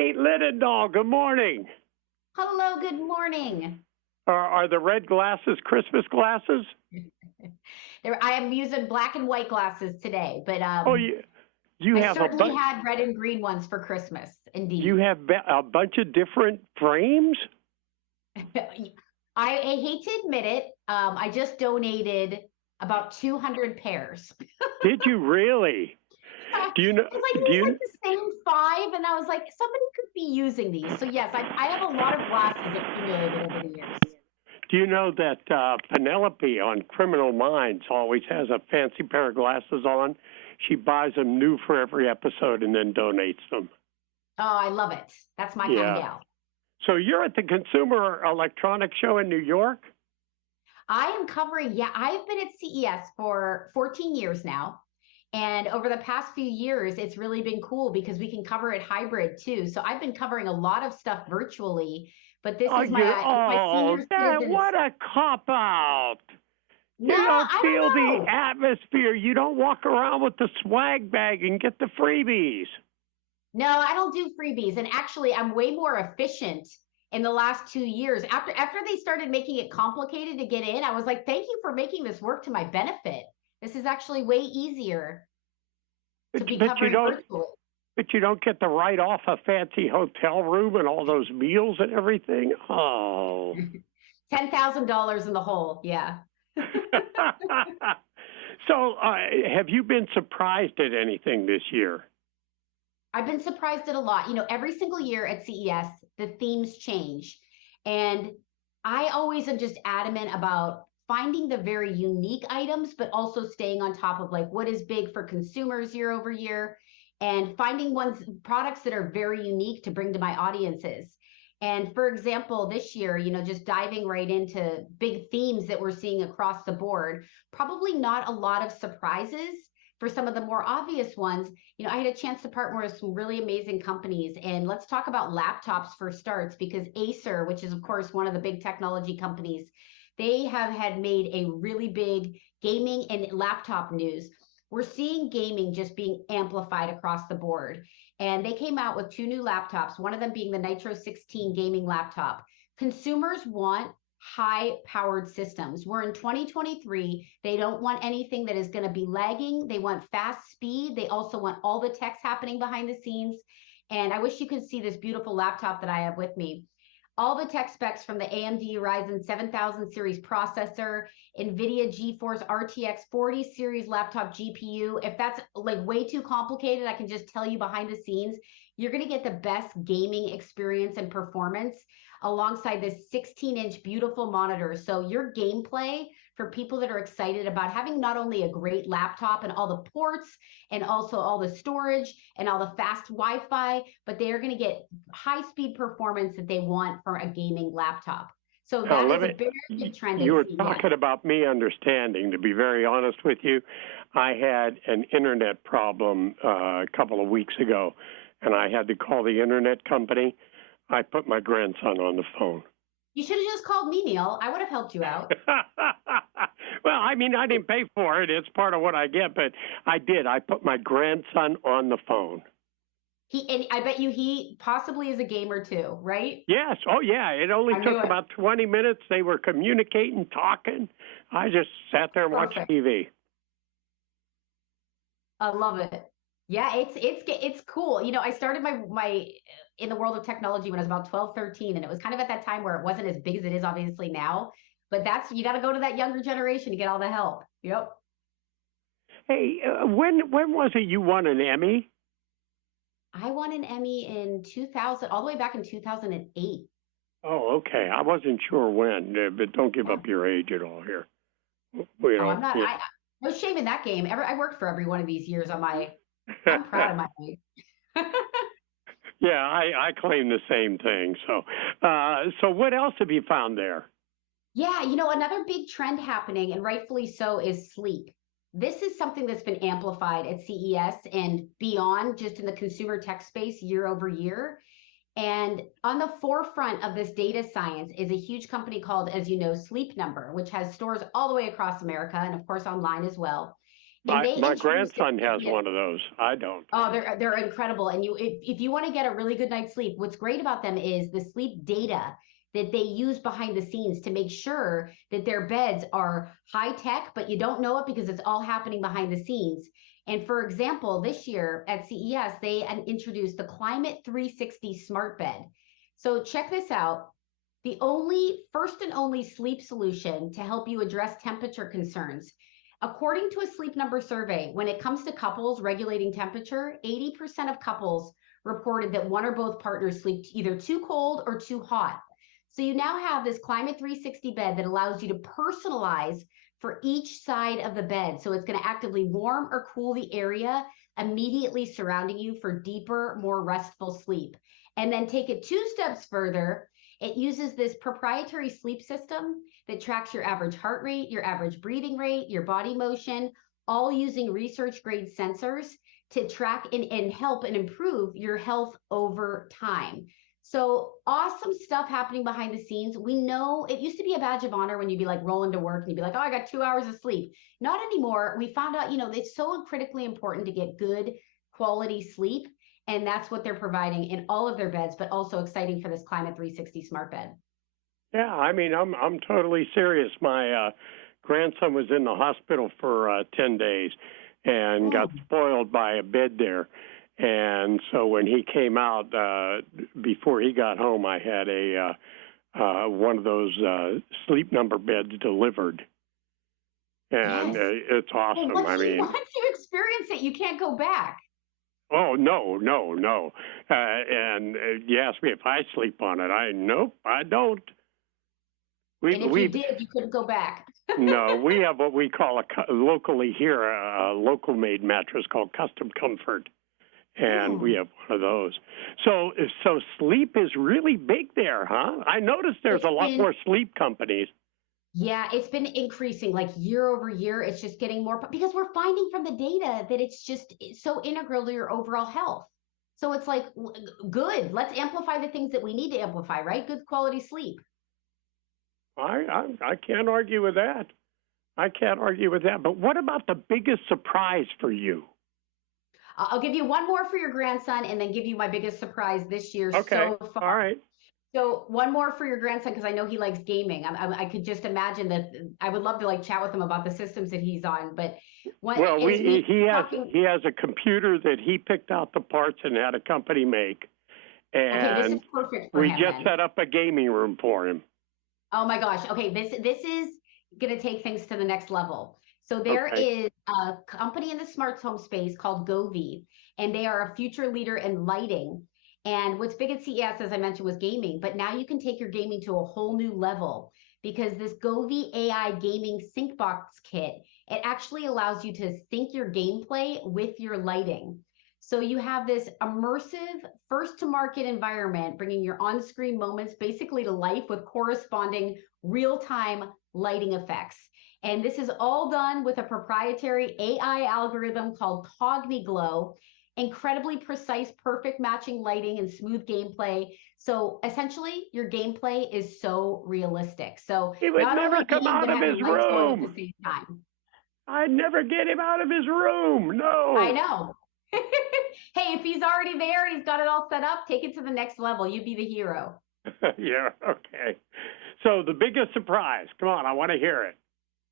Kate Linendoll, good morning. Hello, good morning. Are the red glasses Christmas glasses? I am using black and white glasses today, but Oh, you I have a certainly bunch. had red and green ones for Christmas, You indeed. have a bunch of different frames. I hate to admit it, I just donated about 200 pairs. Did you really? I Do you know? was like, Do these like you the same five, and I was like, somebody could be using these. So yes, I have a lot of glasses accumulated over the years. do you know that Penelope on Criminal Minds always has a fancy pair of glasses on? She buys them new for every episode and then donates them. Oh, I love it. That's my kind of Yeah. gal. So you're at the Consumer Electronics Show in New York? I am covering, yeah, I've been at CES for 14 years now. And over the past few years, it's really been cool because we can cover it hybrid too. So I've been covering a lot of stuff virtually, but this Oh, is my senior citizens. what a cop out. No, You don't I feel don't the know. atmosphere. You don't walk around with the swag bag and get the freebies. No, I don't do freebies. And actually, I'm way more efficient in the last 2 years. After they started making it complicated to get in, I was like, thank you for making this work to my benefit. This is actually way easier to be But you covering don't. virtually. But you don't get to write off a fancy hotel room and all those meals and everything. Oh. $10,000 in the hole. Yeah. So, have you been surprised at anything this year? I've been surprised at a lot. Every single year at CES, the themes change. And I always am just adamant about finding the very unique items, but also staying on top of like what is big for consumers year over year and finding products that are very unique to bring to my audiences. And for example, this year, just diving right into big themes that we're seeing across the board, probably not a lot of surprises for some of the more obvious ones. I had a chance to partner with some really amazing companies. And let's talk about laptops for starts, because Acer, which is, of course, one of the big technology companies, they have had made a really big gaming and laptop news. We're seeing gaming just being amplified across the board. And they came out with two new laptops, one of them being the Nitro 16 gaming laptop. Consumers want high powered systems. We're in 2023. They don't want anything that is going to be lagging. They want fast speed. They also want all the text happening behind the scenes. And I wish you could see this beautiful laptop that I have with me. All the tech specs from the AMD Ryzen 7000 series processor, NVIDIA GeForce RTX 40 series laptop GPU. If that's like way too complicated, I can just tell you behind the scenes, you're going to get the best gaming experience and performance alongside this 16-inch beautiful monitor. So your gameplay, for people that are excited about having not only a great laptop and all the ports and also all the storage and all the fast Wi-Fi, but they are going to get high-speed performance that they want for a gaming laptop. So Now, that is a very big trend at you were CES. talking about me understanding. To be very honest with you, I had an internet problem a couple of weeks ago, and I had to call the internet company. I put my grandson on the phone. You should have just called me, Neil. I would have helped you out. Well, I mean, I didn't pay for it. It's part of what I get, but I did. I put my grandson on the phone. And I bet you he possibly is a gamer too, right? Yes. Oh, yeah. It only I knew took it. about 20 minutes. They were communicating, talking. I just sat there and watched Perfect. TV. I love it. Yeah, it's cool. I started my in the world of technology when I was about 12, 13, and it was kind of at that time where it wasn't as big as it is obviously now. But you got to go to that younger generation to get all the help. Yep. Hey, when was it you won an Emmy? I won an Emmy in 2000, all the way back in 2008. Oh, okay. I wasn't sure when, but don't give Yeah. up your age at all here. Oh, I'm not. Yeah. No shame in that game. I worked for every one of these years I'm proud of my age. Yeah, I claim the same thing. So what else have you found there? Yeah, another big trend happening, and rightfully so, is sleep. This is something that's been amplified at CES and beyond, just in the consumer tech space year over year. And on the forefront of this data science is a huge company called, as you know, Sleep Number, which has stores all the way across America and, of course, online as well. And they My introduced it grandson to has get one of those. I don't. Oh, they're incredible. And if you want to get a really good night's sleep, what's great about them is the sleep data that they use behind the scenes to make sure that their beds are high tech, but you don't know it because it's all happening behind the scenes. And for example, this year at CES, they introduced the Climate 360 Smart Bed. So check this out. The only first and only sleep solution to help you address temperature concerns. According to a Sleep Number survey, when it comes to couples regulating temperature, 80% of couples reported that one or both partners sleep either too cold or too hot. So you now have this Climate 360 bed that allows you to personalize for each side of the bed. So it's going to actively warm or cool the area immediately surrounding you for deeper, more restful sleep. And then take it 2 steps further. It uses this proprietary sleep system that tracks your average heart rate, your average breathing rate, your body motion, all using research grade sensors to track and help and improve your health over time. So awesome stuff happening behind the scenes. We know it used to be a badge of honor when you'd be like rolling to work and you'd be like, oh, I got 2 hours of sleep. Not anymore. We found out, it's so critically important to get good quality sleep. And that's what they're providing in all of their beds, but also exciting for this Climate 360 smart bed. Yeah, I mean, I'm totally serious. My grandson was in the hospital for 10 days and got spoiled by a bed there. And so when he came out, before he got home, I had a one of those Sleep Number beds delivered, and Yes. it's awesome. Well, I mean, once you experience it, you can't go back. oh no, no, no. And you asked me if I sleep on it. Nope, I don't. And if you We did, you couldn't go back. No, we have what we call locally here a local made mattress called Custom Comfort, and we have one of those. So sleep is really big there, huh? I noticed there's It's a lot been, more sleep companies. yeah, it's been increasing like year over year. It's just getting more because we're finding from the data that it's so integral to your overall health. So it's like, good, let's amplify the things that we need to amplify, right? Good quality sleep. I can't argue with that. I can't argue with that. But what about the biggest surprise for you? I'll give you one more for your grandson and then give you my biggest surprise this year Okay, so far. all right. So one more for your grandson because I know he likes gaming. I could just imagine that I would love to like chat with him about the systems that he's on. But Well, talking, he has a computer that he picked out the parts and had a company make, okay, this is and perfect for we him just then. set up a gaming room for him. Oh my gosh. Okay, this is going to take things to the next level. So there Okay. is a company in the smart home space called Govee, and they are a future leader in lighting. And what's big at CES, as I mentioned, was gaming, but now you can take your gaming to a whole new level because this Govee AI gaming sync box kit, it actually allows you to sync your gameplay with your lighting. So you have this immersive first to market environment, bringing your on-screen moments basically to life with corresponding real-time lighting effects. And this is all done with a proprietary AI algorithm called CogniGlow, incredibly precise, perfect matching lighting and smooth gameplay. So essentially your gameplay is so realistic. So He would not never only come game, out but of having his lights going at room. the same time. I'd never get him out of his room. I No. know. Hey, if he's already there and he's got it all set up, take it to the next level. You be the hero. Yeah, okay. So the biggest surprise. Come on, I want to hear it.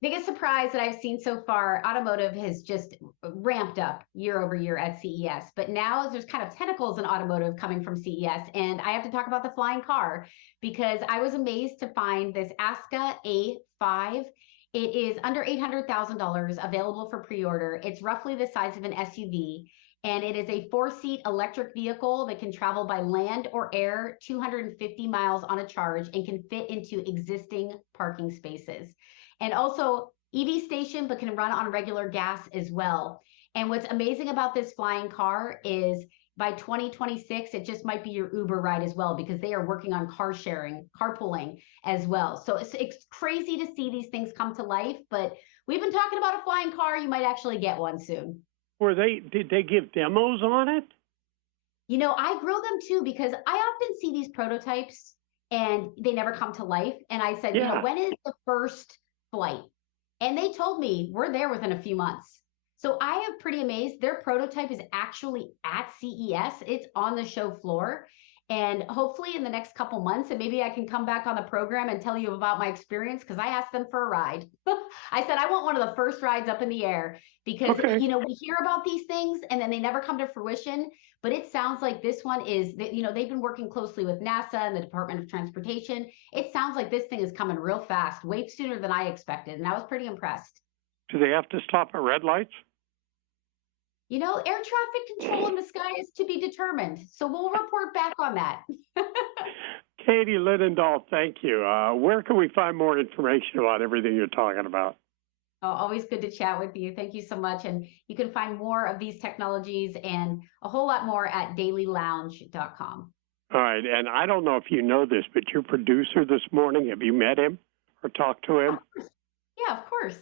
Biggest surprise that I've seen so far, automotive has just ramped up year over year at CES. But now there's kind of tentacles in automotive coming from CES. And I have to talk about the flying car because I was amazed to find this Aska A5. It is under $800,000 available for pre-order. It's roughly the size of an SUV. And it is a 4-seat electric vehicle that can travel by land or air 250 miles on a charge and can fit into existing parking spaces. And also EV station, but can run on regular gas as well. And what's amazing about this flying car is by 2026, it just might be your Uber ride as well, because they are working on car sharing, carpooling as well. So it's crazy to see these things come to life, but we've been talking about a flying car. You might actually get one soon. Did they give demos on it? I grill them too, because I often see these prototypes and they never come to life. And I said, Yeah. when is the first flight? And they told me we're there within a few months. So I am pretty amazed. Their prototype is actually at CES. It's on the show floor. And hopefully in the next couple months, and maybe I can come back on the program and tell you about my experience because I asked them for a ride. I said, I want one of the first rides up in the air because, Okay. we hear about these things and then they never come to fruition. But it sounds like this one is, they've been working closely with NASA and the Department of Transportation. It sounds like this thing is coming real fast, way sooner than I expected. And I was pretty impressed. Do they have to stop at red lights? Air traffic control in the sky is to be determined. So we'll report back on that. Katie Linendoll, thank you. Where can we find more information about everything you're talking about? Oh, always good to chat with you. Thank you so much. And you can find more of these technologies and a whole lot more at dailylounge.com. All right. And I don't know if you know this, but your producer this morning, have you met him or talked to him? Yeah, of course.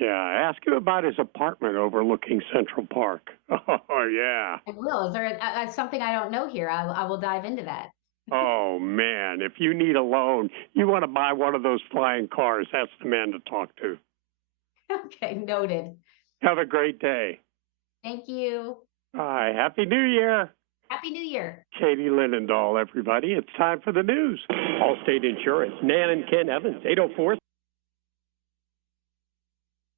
Yeah. Ask him about his apartment overlooking Central Park. Oh, yeah. I will. Is there something I don't know here? I will dive into that. Oh, man. If you need a loan, you want to buy one of those flying cars, that's the man to talk to. Okay, noted. Have a great day. Thank you. Bye. Happy New Year. Happy New Year. Katie Linendoll, everybody. It's time for the news. Allstate Insurance, Nan and Ken Evans, 804